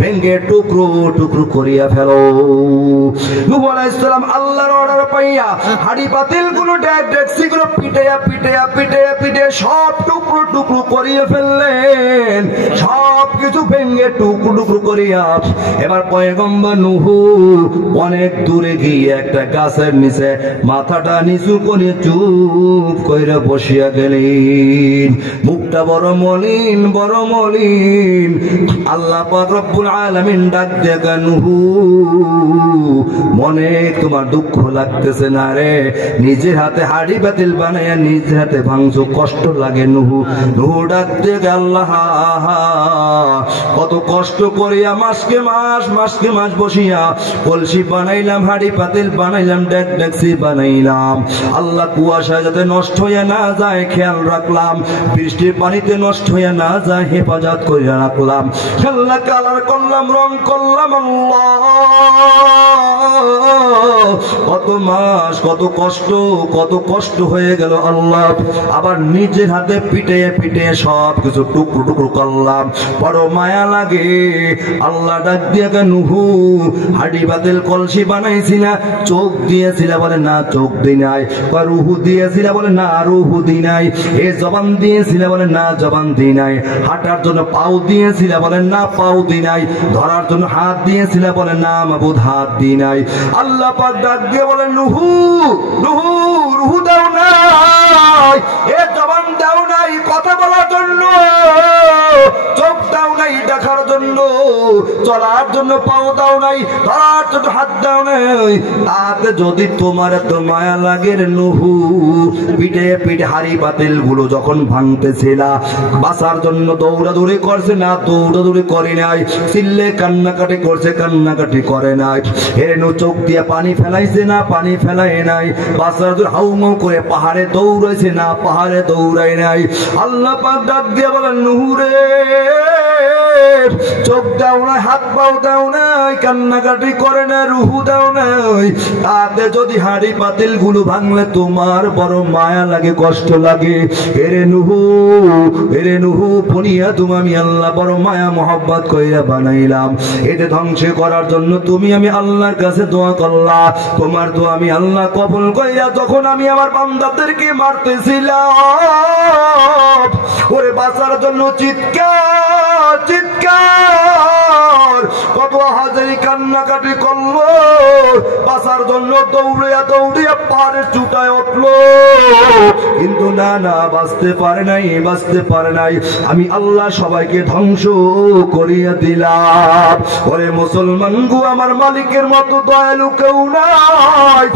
ভেঙে টুকরো টুকরো করিয়া ফেলো। নূহ আলাইহিস সালাম আল্লাহর অর্ডার পাইয়া হাড়ি পাতিলগুলো ডেকচিগুলো পিটে সব টুকরো টুকরো করিয়া ফেললেন। সব কিছু ভেঙে টুকরো টুকরো করিয়া এবার পয়গম্বর নূহ অনেক দূরে গিয়ে একটা গাছের নিচে মাথাটা নিচু করে চুপ করে বসিয়া গেলেন। মুখটা বড় মলিন বড় মলিন। আল্লাহ পাক রব্বুল আলামিন ডাক দিয়ে নূহ, মনে তোমার দুঃখ লাগতেছে না রে? নিজের হাতে হাড়ি বাতিল বানাইয়া নিজের হাতে ভাঙছো, কষ্ট লাগে নূহ? নূহ ডাক দিয়ে আল্লাহ, কত কষ্ট করিয়া মাসকে মাস বসিয়া কলসি বানাইলাম, হাড়ি পাতিল বানাইলাম, ডেকচি বানাইলাম। আল্লাহ কুয়াশায় যাতে নষ্ট হইয়া না যায় খেয়াল রাখলাম, বৃষ্টির পানিতে নষ্ট হইয়া না যায় হেফাজত করিয়া রাখলাম। আল্লাহ কালার করলাম, রং করলাম। আল্লাহ কত মাস কত কষ্ট হয়ে গেল আল্লাহ। আবার নিজের হাতে পিটে সব কিছু টুকরো টুকরো করলাম, বড় মায়া লাগে। আল্লাহ ডাক দিয়ে নূহ, হাড়ি বাতিল কলসি বানাইছিলা, চোখ দিয়েছিলা? বলে না চোখ দিই নাই। রুহু দিয়েছিলা? বলে না রুহু দিই নাই। এ জবান দিয়েছিলা? বলে না জবান দিই নাই। হাঁটার জন্য পাও দিয়েছিলা? বলে না পাও দিই নাই। ধরার জন্য হাত দিয়েছিলা? বলে না মাবুদ হাত দিই নাই। আল্লাহ পাক ডাক দিয়ে বলে নূহ রুহু দাও নাই, এ জবান দাও নাই কথা বলার জন্য, চোখ দাও নাই দেখার জন্য, চলার জন্য পাও দাও নাই, ধরার জন্য হাত দাও নাই। তাতে যদি তোমার এত মায়া লাগে নূহ, পিঠে হাড়ি বাতিল গুলো যখন ভাঙতেছিল, বাঁচার জন্য দৌড়াদৌড়ি করছে না দৌড়াদৌড়ি করে নাই, চিল্লে কান্নাকাটি করছে কান্নাকাটি করে নাই। এরেনু চোখ দিয়ে পানি ফেলাইছে না পানি ফেলাই নাই, বাঁচার জন্য হাউমাউ করে পাহাড়ে দৌড়াইছে না পাহাড়ে দৌড়াই নাই। আল্লাহ পাক ডাক দিয়ে বলেন নূহ রে, চোখ দাও নাই, হাত পাও দাও নাই, কান্নাকাটি করে না, রুহু দাও নাই। তাতে যদি হাড়ি পাতিল গুলো ভাঙলে তোমার বড় মায়া লাগে কষ্ট লাগে। এরে নূহ বনিয়া তুমি আমি আল্লাহ বড় মায়া মোহাব্বত কইরা বানাইলাম, এতে ধ্বংস করার জন্য তুমি আমি আল্লাহর কাছে দোয়া করলা। তোমার দোয়া আমি আল্লাহ কবুল কইরা যখন আমি আমার বান্দাদেরকে মারতেছিলাম, ওরে বাঁচার জন্য চিৎকার কত হাজারি কান্নাকাটি করলো, বাঁচার জন্য দৌড়িয়া পাহাড়ের চূড়ায় উঠলো, কিন্তু না বাঁচতে পারে নাই। আমি আল্লাহ সবাইকে ধ্বংস করিয়া দিলাম। ওরে মুসলমান গো, আমার মালিকের মতো দয়ালু কেউ নাই।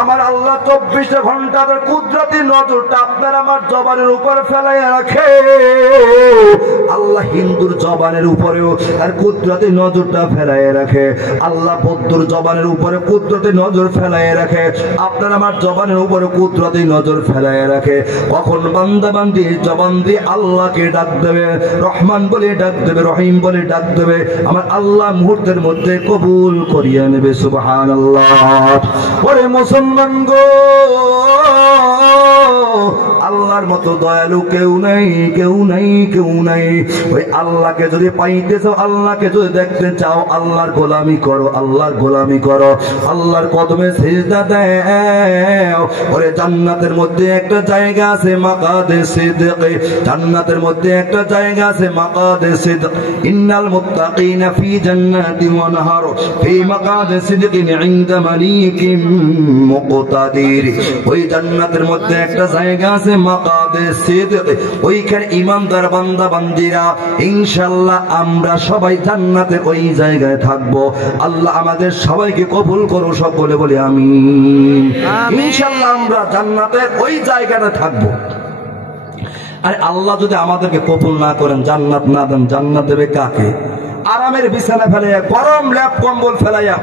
আমার আল্লাহ 24 ঘন্টার কুদরতি নজরটা আপনার আমার জবানের উপর ফেলাইয়া রাখে। আল্লাহ হিন্দুর জবানের উপরেও আর কুদরতি নজরটা ফেলাইয়া রাখে। আল্লাহ বৌদ্ধর জবানের উপরে কুদরতি নজর ফেলাইয়া রাখে। আপনার আমার জবানের উপরে কুদরতি নজর ফেলাইয়া রাখে। কখন বান্দা বান্দি জবান দিয়ে আল্লাহকে ডাক দেবে, রহমান বলে ডাক দেবে, রহিম বলে ডাক দেবে, আমার আল্লাহ মুহূর্তের মধ্যে কবুল করিয়া নেবে। সুবহানাল্লাহ। ওরে মুসলমান গো, আল্লাহর মতো দয়ালু কেউ নাই। ওই আল্লাহকে যদি পাইতে চাও, আল্লাহকে যদি দেখতে চাও, আল্লাহর গোলামি করো, আল্লাহর কদমে সিজদা দাও। ওরে জান্নাতের মধ্যে একটা জায়গা আছে মাকাদে সিদক, জান্নাতের মধ্যে একটা জায়গা আছে মাকাদে সিদক। ইন্নাল মুত্তাকিনা ফি জান্নাতিন ওয়া নাহার ফি মাকাদে সিদকিন ইনদা মালিকিন মুকতাদির। ওই জান্নাতের মধ্যে একটা জায়গা আছে মাকাদে সিদক, ওইখানে ঈমানদার বান্দা বান্দিরা ইনশাআল্লাহ আমরা সবাই জান্নাতে ওই জায়গায় থাকবো। আল্লাহ আমাদের সবাইকে কবুল করো, সকলে বলি আমিন। ইনশাআল্লাহ আমরা জান্নাতে ওই জায়গাটা থাকবো। আর আল্লাহ যদি আমাদেরকে কবুল না করেন, জান্নাত না দেন, জান্নাত দেবে কাকে? আরামের বিছানা ফেলাইয়া, গরম ল্যাপ কম্বল ফেলাইয়া,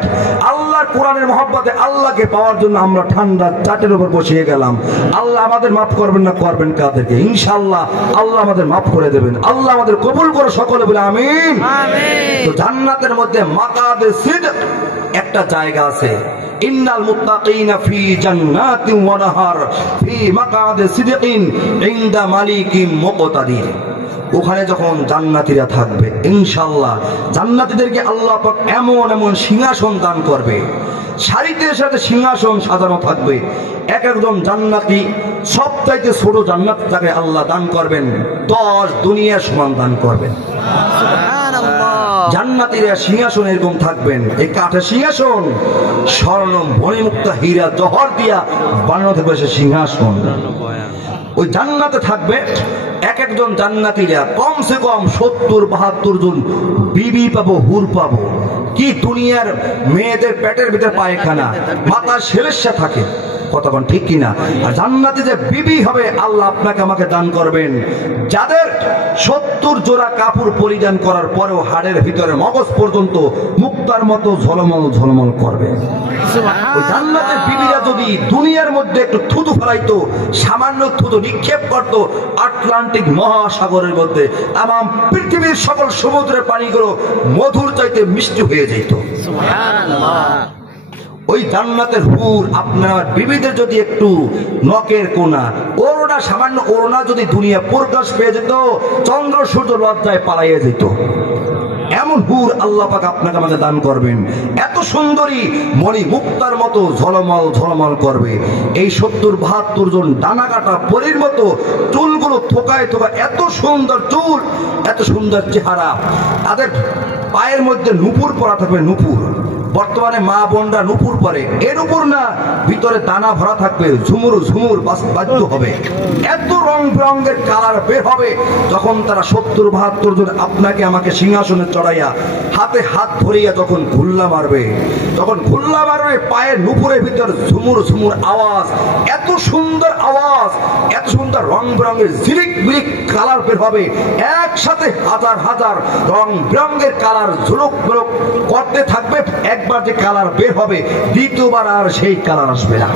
আল্লাহর কোরআনের মহব্বতে আল্লাহকে পাওয়ার জন্য আমরা ঠান্ডা চাটের উপর বসিয়ে গেলাম। আল্লাহ আমাদের মাফ করবেন না, করবেন কাদেরকে? ইনশাআল্লাহ আল্লাহ আমাদের মাফ করে দেবেন। আল্লাহ আমাদের কবুল করো, সকলে বলে আমিন। তো জান্নাতের মধ্যে মাকাদে সিদক একটা জায়গা আছে। ইন্নাল মুত্তাকিনা ফি জান্নাতিন ওয়া নাহার ফি মাকাদে সিদকিন ইনদা মালিকিন মুকতাদির। ওখানে যখন জান্নাতীরা থাকবে ইনশাআল্লাহ জান্নাতীদেরকে আল্লাহ পাক এমন এমন সিংহাসন দান করবে, সারিতে সাথে সিংহাসন সাজানো থাকবে। এক একজন জান্নাতি সবচাইতে ছোট জান্নাত তাকে আল্লাহ দান করবেন, 10 দুনিয়া সমান দান করবেন। জান্নাতীরা সিংহাসন এরকম থাকবেন, এই কাঠের সিংহাসন স্বর্ণ মণিমুক্তা হীরা জহর দিয়া বানানো থাকবে সে সিংহাসন। ওই জান্নাতে থাকবে এক একজন জান্নাতীরা কমসে কম 70-72 জন বিবি পাবো, হুর পাবো। কি দুনিয়ার মেয়েদের পেটের ভিতরে পায়খানা, মাথা সেলেসা থাকে, কতক্ষণ ঠিক কিনা? আর জান্নাতে যে বিবি হবে আল্লাহ আপনাকে আমাকে দান করবেন, যাদের 70 জোড়া কাপড় পরিধান করার পরেও হাড়ের ভিতরে মগজ পর্যন্ত মুক্তার মতো ঝলমল ঝলমল করবে। ওই জান্নাতের বিবিরা যদি দুনিয়ার মধ্যে একটু থুতু ফেলাইতো, সামান্য থুতু নিক্ষেপ করত আটলান্টিক মহাসাগরের মধ্যে, তামাম পৃথিবীর সকল সমুদ্রের পানিগুলো মধুর চাইতে মিষ্টি হয়ে যেত। ওই জান্নাতের হুর আপনার বিবিদের যদি একটু নখের কোনা, ওড়না, সামান্য ওড়না যদি দুনিয়া প্রকাশ পেয়ে যেত, চন্দ্র সূর্য লজ্জায় পালাইয়ে যেত। এমন হুর আল্লাহ পাক আপনাকে আমাকে দান করবেন, এত সুন্দরী মণি মুক্তার মতো ঝলমল ঝলমল করবে। এই 70-72 জন ডানা কাটা পরীর মতো চুলগুলো থোকায় থোকায়, এত সুন্দর চুল, এত সুন্দর চেহারা। তাদের পায়ের মধ্যে নুপুর পরা থাকবে, নুপুর। বর্তমানে মা বোনরা নুপুর পরে, এর উপর না ভিতরে দানা ভরা থাকবে, ঝুমুর ঝুমুর বাদ্য হবে, এত রং বেরঙের কালার বের হবে। যখন তারা 70-72 জন আপনাকে আমাকে সিংহাসনে চড়াইয়া হাতে হাত ধরিয়া যখন ঘুল্লা মারবে, তখন ঘুল্লা মারবে, পায়ের নুপুরের ভিতর ঝুমুর ঝুমুর আওয়াজ, এত সুন্দর আওয়াজ, এত সুন্দর রং বেরঙের ঝিলিক বিলিক কালার বের হবে। একসাথে হাজার হাজার রং বেরঙের কালার ঝুলুক বেরুক করতে থাকবে। একবার যে কালার বের হবে, দ্বিতীয়বার আর সেই কালার আসবে না।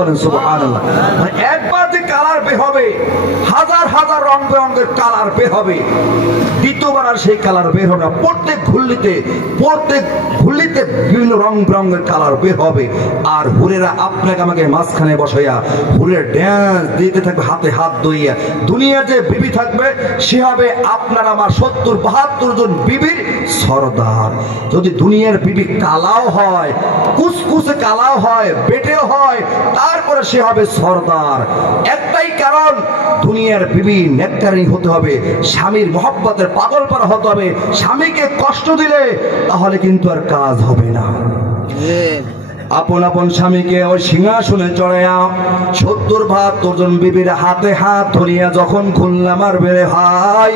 বলেন সুবহানাল্লাহ। একবার যে কালার বের হবে, হাজার হাজার রং বেরঙের কালার বের হবে, দ্বিতীয়বার আর সেই কালার বের হবে না। প্রত্যেক ঘুল্লিতে বিভিন্ন রং বেরঙের কালার বের হবে। আর হুরেরা আপনাকে আমাকে মাঝখানে বসাইয়া হুরের ড্যান্স দিতে থাকবে, হাতে হাত দইয়া। দুনিয়ার যে বিবি থাকবে সে হবে আপনার আমার 70-72 জন বিবির সরদার। যদি দুনিয়ার বিবি কালাও হয়, কুচকুচে কালাও হয়, বেটেও হয়, তারপরে সে হবে সরদার। একটাই কারণ, দুনিয়ার বিবি নেককারী হতে হবে, স্বামীর মহব্বতের পাগল পারা হতে হবে। স্বামীকে কষ্ট দিলে তাহলে কিন্তু আর কাজ হবে না। আপন আপন স্বামীকে ওই সিংহাসনে চড়াইয়া 70-72 জন বিবির হাতে হাত ধরিয়া যখন খুলনা মারবে রে ভাই,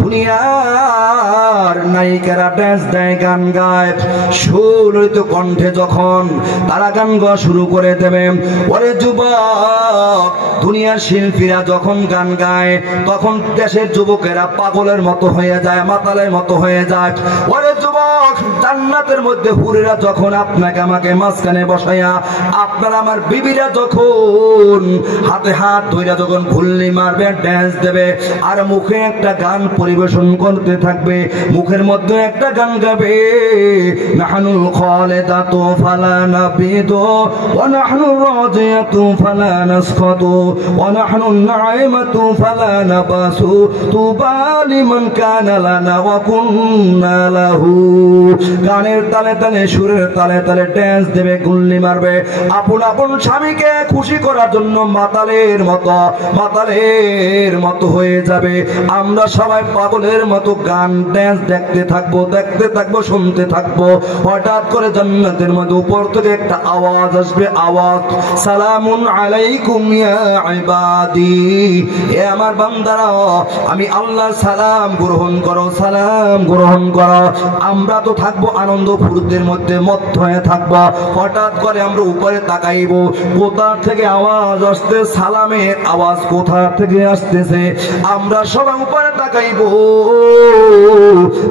দুনিয়ার নায়িকারা ড্যান্স দেয়, গান গায়, সুললিত কণ্ঠে যখন তারা গান গাওয়া শুরু করে দেবে, ওরে যুবক, দুনিয়ার শিল্পীরা যখন গান গায় তখন দেশের যুবকেরা পাগলের মতো হয়ে যায়, মাতালের মতো হয়ে যায়। ওরে যুবক, জান্নাতের মধ্যে হুরেরা যখন আপনাকে আমাকে মাঝখানে বসাইয়া, আপনার আমার বিবিরা যখন হাতে হাত ধইরা যখন ঘুল্লি মারবে, ড্যান্স দেবে, আর মুখে একটা গান পরিবেশন করতে থাকবে, মুখের মধ্যে একটা গান গাবে, নাহনুল খালিদাতু ফালা নাবিদু ওয়া নাহনুর রাজিয়াতু ফালা নাসখাতু ওয়া নাহনুন নাঈমাতু ফালা নাবাসু তুবা লিমান কানা লানা ওয়া কুননা লাহু। গানের তালে তালে, সুরের তালে তালে ড্যান্স দেবে, গুল্লি মারবে, আপন আপন স্বামীকে খুশি করার জন্য মাতালের মতো হয়ে যাবে। আমরা সবাই পাগলের মতো গান ড্যান্স দেখতে থাকবো, শুনতে থাকবো। হঠাৎ করে জান্নাতের মধ্যে উপর থেকে একটা আওয়াজ আসবে, আওয়াজ, সালামুন আলাইকুম ইয়া ইবাদি, এ আমার বান্দারা, আমি আল্লাহর সালাম গ্রহণ করো, সালাম গ্রহণ করো। আমরা তো থাকবো আনন্দ ফুর্তির মধ্যে মত্ত হয়ে থাকবো। হঠাৎ করে আমরা উপরে তাকাইব, কোথা থেকে আওয়াজ আসছে, সালামের আওয়াজ কোথা থেকে আসতেছে। আমরা সবাই উপরে তাকাইব,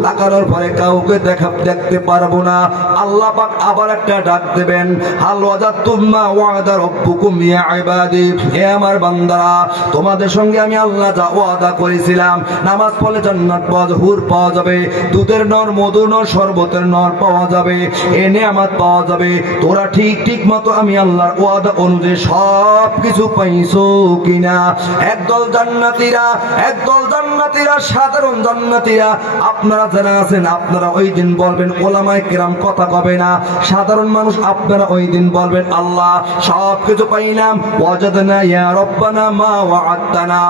তাকানোর পরে কাউকে দেখতে পারবো না। আল্লাহ পাক আবার একটা ডাক দেবেন, হাল ওয়াজাতুম মা ওয়াদা রাব্বুকুম ইয়া ইবাদি, হে আমার বান্দারা, তোমাদের সঙ্গে আমি আল্লাহ যা ওয়াদা করেছিলাম, নামাজ পড়লে জান্নাত পাওয়া, হুর পাওয়া যাবে, দুধের নর, মধুর নর, শরবতের নর পাওয়া যাবে, এ নিয়ামত পাওয়া যাবে। তোরা ঠিক ঠিক মতো আমি আল্লাহর ওয়াদা অনুযায়ী সব কিছু পাইছো কিনা? একদল জান্নাতীরা সাধারণ জান্নাতীরা, আপনারা যারা আছেন আপনারা ওই দিন বলবেন ওলামায়ে কেরাম কথা কবে না, সাধারণ মানুষ আপনারা ওই দিন বলবেন আল্লাহ সব কিছু পাইলাম, ওয়াজাদনা ইয়া রব্বানা মা ওয়া'আদতানা,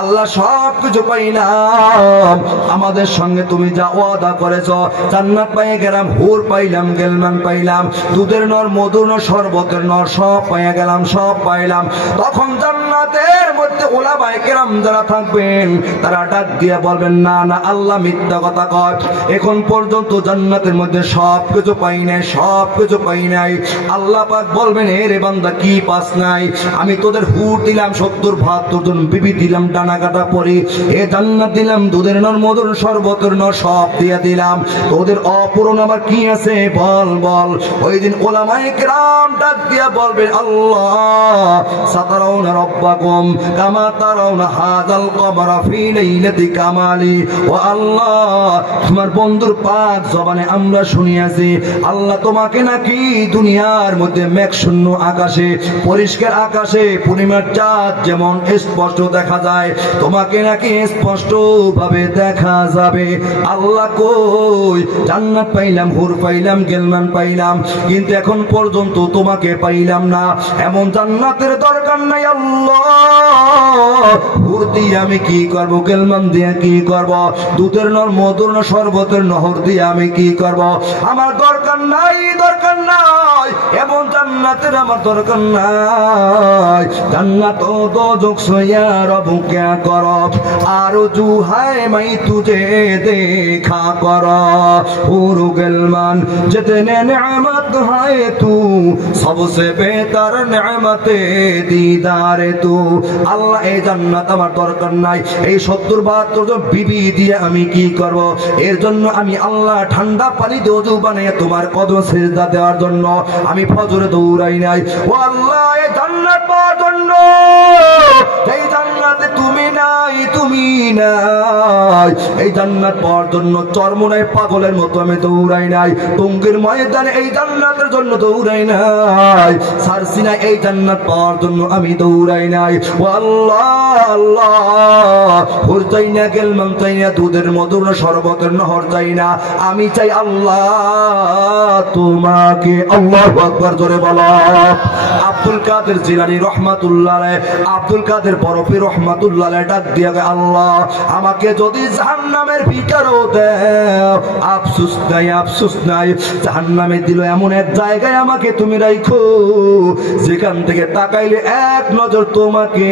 আল্লাহ সব কিছু পাইলাম, আমাদের সঙ্গে তুমি যা ওয়াদা করেছো, জান্নাত পেয়ে গেলাম, হুর পাইলাম, গেলমান পাইলাম, দুধের নর, মধুর নর, শরবতের নর সব পেয়ে গেলাম, সব পাইলাম। তখন জান্নাতের মধ্যে উলামায়ে কেরাম যারা থাকবেন তারা ডাক দিয়ে বলবেন না না, আল্লাহ মিথ্যা কথা কয়, এখন পর্যন্ত জান্নাতের মধ্যে সব কিছু পাই নাই, সব কিছু পাই নাই। আল্লাহ পাক বলবেন হে রে বান্দা কি পাস নাই? আমি তোদের হুর দিলাম 70-72 জন বিবি দিলাম, ডানা কাটা পরি, এ জান্নাত দিলাম, দুধের নর, মধুর শরবতের নর সব দিয়ে দিলাম, তোদের অপূরণ আবার কি আছে বল বল। ওই দিন উলামায়ে কেরাম ডাক দিয়ে বলবেন আল্লাহ সাতারাউনা রাব্বাকুম কামা তারাউনা হাযাল কমারা ফি লাইলাতি কামালি, ও আল্লাহ তোমার বন্ধুর পাক জবানে আমরা শুনিয়াছি আল্লাহ তোমাকে নাকি দুনিয়ার মধ্যে মেঘশূন্য আকাশে, পরিষ্কার আকাশে পূর্ণিমার চাঁদ যেমন স্পষ্ট দেখা যায়, তোমাকে নাকি স্পষ্ট ভাবে দেখা যাবে। আল্লাহ কই জান্নাত পাইলাম, হুর পাইলাম, গেলমান পাইলাম, কিন্তু এখন পর্যন্ত তোমাকে পাইলাম না। এমন জান্নাতের দরকার নাই আল্লাহ, হুর দিয়ে আমি কি করব, গেলমান দিয়ে কি করব, দুধের নর, মধুর নর, শরবতের নহর দিয়ে আমি কি করব? আমার দরকার নাই, দরকার নাই, এমন জান্নাতের আমার দরকার নাই। জান্নাত ও দোজখ সে ইয়া রব क्या करब, आरज़ू है मैं तुझे देखा कर, হুর গেলমান जितने नेमत है तू सबसे बेहतर नेमते दीदार तू। আল্লাহ এই জান্নাত আমার দরকার নাই, এই 70-72 জন বিবি দিয়ে আমি কি করব? এর জন্য আমি আল্লাহ ঠান্ডা পানি দিয়ে ওযু বানিয়ে তোমার কদমে সিজদা দেওয়ার জন্য আমি ফজরে দৌড়াই নাই। ও আল্লাহ এই জান্নাত পাওয়ার জন্য, এই জান্নাতে তুমি নাই, তুমি নাই, এই জান্নাত পাওয়ার জন্য চরমোনায় পাগলের মতো আমি দৌড়াই নাই, টঙ্গীর ময়দানে এই জান্নাতের জন্য দৌড়াই নাই, সারসিনায় এই জান্নাত পাওয়ার জন্য আমি দৌড়াই নাই। ও আল্লাহ আল্লাহ হুর চাই না, গেলমান চাই না, দুধের মধুর শরবতের নহর চাই না, আমি চাই আল্লাহ তোমাকে। আল্লাহু আকবার জোরে বলো। আব্দুল কাদের জিলানী রহমাতুল্লাহ আলাইহি, আব্দুল কাদের বরফি রহমাতুল্লাহ আলাইহি ডাক দিয়া আল্লাহ আমাকে যদি জাহান্নামের ভিতরেও দাও, আফসোস নাই, আফসোস নাই, জাহান্নামে দিল এমন এক জায়গায় আমাকে তুমি রাখো যেখান থেকে তাকাইলে এক নজর তোমাকে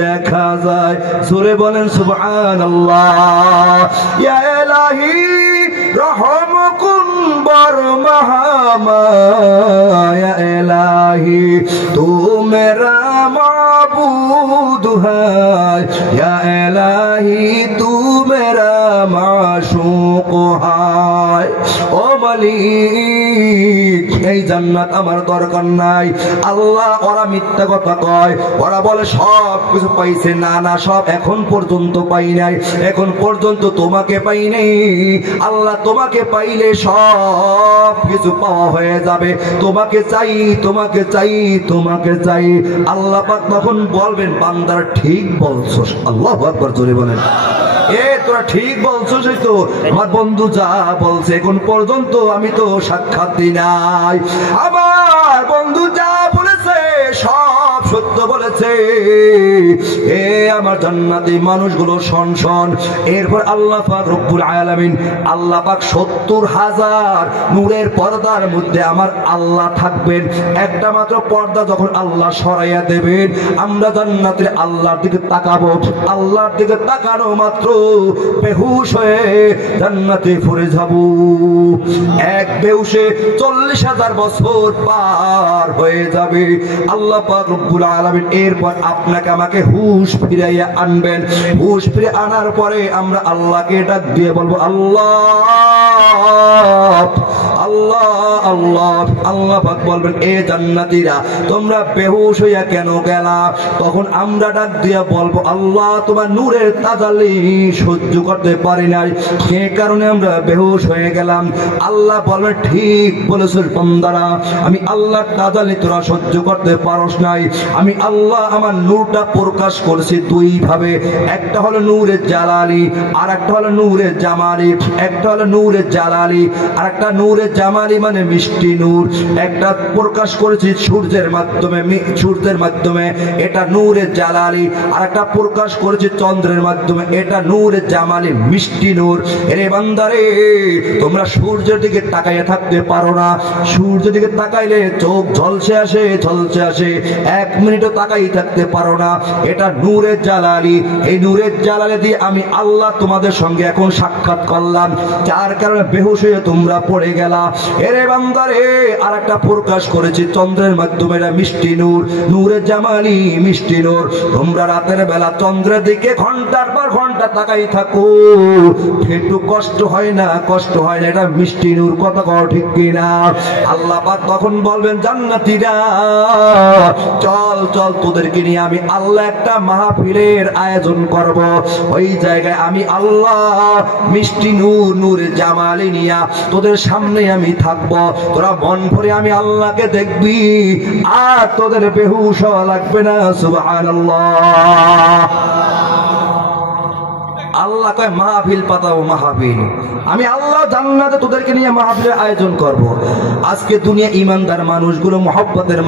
দেখা যায়। জোরে বলেন সুবহানাল্লাহ। ইয়া ইলাহি রহমকুন বার মাহমায়া ইলাহি তু মেরা মাবুদ है, या इलाही तू मेरा माशूक है। ओ মালিক এই জান্নাত আমার দরকার নাই। আল্লাহ ওরা মিথ্যা কথা কয়, ওরা বলে সব কিছু পাইছে, না না সব এখন পর্যন্ত পাই নাই, এখন পর্যন্ত তোমাকে পাই নাই। আল্লাহ তোমাকে পাইলে সব কিছু পাওয়া হয়ে যাবে, তোমাকে চাই, তোমাকে চাই, তোমাকে চাই। আল্লাহ পাক তখন বলবেন বান্দার ঠিক বলছস। আল্লাহু আকবার জোরে বলেন। এ তোরা ঠিক বলছস, এই তো আমার বন্ধু যা বলছে এখন পর্যন্ত আমি তো সাক্ষাৎ দিই নাই, আমার বন্ধু যা বলেছে সব সত্য বলেছে। এ আমার জান্নাতি মানুষগুলো শোন শোন। এরপর আল্লাহ পাক রব্বুল আলামিন, আল্লাহ পাক 70,000 নূরের পর্দার মধ্যে আমার আল্লাহ থাকবেন। একটা মাত্র পর্দা যখন আল্লাহ সরাইয়া দেবেন, আমরা জান্নাতের আল্লাহর দিকে তাকাবো, আল্লাহর দিকে তাকানো মাত্র বেহুশ হয়ে জান্নাতে পড়ে যাব। এক বেহুশে 40,000 বছর পার হয়ে যাবে। আল্লাহ পাক রব্বুল আলামিন এরপর আপনাকে আমাকে হুশ ফিরাইয়া আনবেন। হুশ ফিরে আনার পরে আমরা আল্লাহকে ডাক দিয়ে বলবো আল্লাহ আল্লাহ সুবহানাল্লাহ। আল্লাহ পাক বলবেন, এ জান্নাতীরা তোমরা বেহুশ হইয়া কেন গেলা? তখন আমরা ডাক দিয়া বলবো, আল্লাহ তোমার নূরের তাজাল্লি সহ্য করতে পারি নাই, সে কারণে আমরা বেহুশ হয়ে গেলাম। আল্লাহ বলবেন, ঠিক বলেছিস বান্দারা, আমি আল্লাহর তাজাল্লি তোরা সহ্য করতে পারস নাই। আমি আল্লাহ আমার নূরটা প্রকাশ করেছি দুই ভাবে, একটা হলো নূরে জালালি আর একটা হলো নূরে জামালি। একটা হলো নূরে জালালি আর একটা নূরে জামালি মানে মিষ্টি নূর। একটা প্রকাশ করেছি সূর্যের মাধ্যমে, এটা নূরে জালালি। আর একটা প্রকাশ করেছি চন্দ্রের মাধ্যমে, এটা নূরে জামালি, মিষ্টি নূর। এরে বান্দারে, তোমরা সূর্যের দিকে তাকাইয়া থাকতে পারো না। সূর্যের দিকে তাকাইলে চোখ ঝলসে আসে, এক মিনিটও তাকাই থাকতে পারো না। এটা নূরে জালালি। এই নূরে জালালি দিয়ে আমি আল্লাহ তোমাদের সঙ্গে এখন সাক্ষাৎ করলাম, যার কারণে বেহুশ হয়ে তোমরা পড়ে গেলা। এরে বান্দারে, আর একটা প্রকাশ করেছি চন্দ্রের মাধ্যমে, এটা মিষ্টি নূর, নূরে জামালি, মিষ্টি নূর। তোমরা রাতের বেলা চন্দ্রের দিকে ঘন্টার পর ঘন্টা তাকাই থাকো, একটু কষ্ট হয় না? এটা মিষ্টি নূর। কথা কও ঠিক কিনা? আল্লাহ পাক তখন বলবেন, জান্নাতীরা চল তোদেরকে নিয়ে আমি আল্লাহ একটা মাহফিলের আয়োজন করব। ওই জায়গায় আমি আল্লাহ মিষ্টি নূর, নূরে জামালি নিয়া তোদের সামনে আমি থাকবো। তোরা মন ভরে আমি আল্লাহকে দেখবি, আর তোদের বেহুশ হওয়া লাগবে না। সুবহানাল্লাহ। আল্লাহ কয়, মাহফিল পাতাও, মাহফিল। আমি আল্লাহ জান্নাতে তোদেরকে নিয়ে মাহফিলের আয়োজন করব। আজকে দুনিয়া ইমানদার মানুষগুলো, মহব্বতের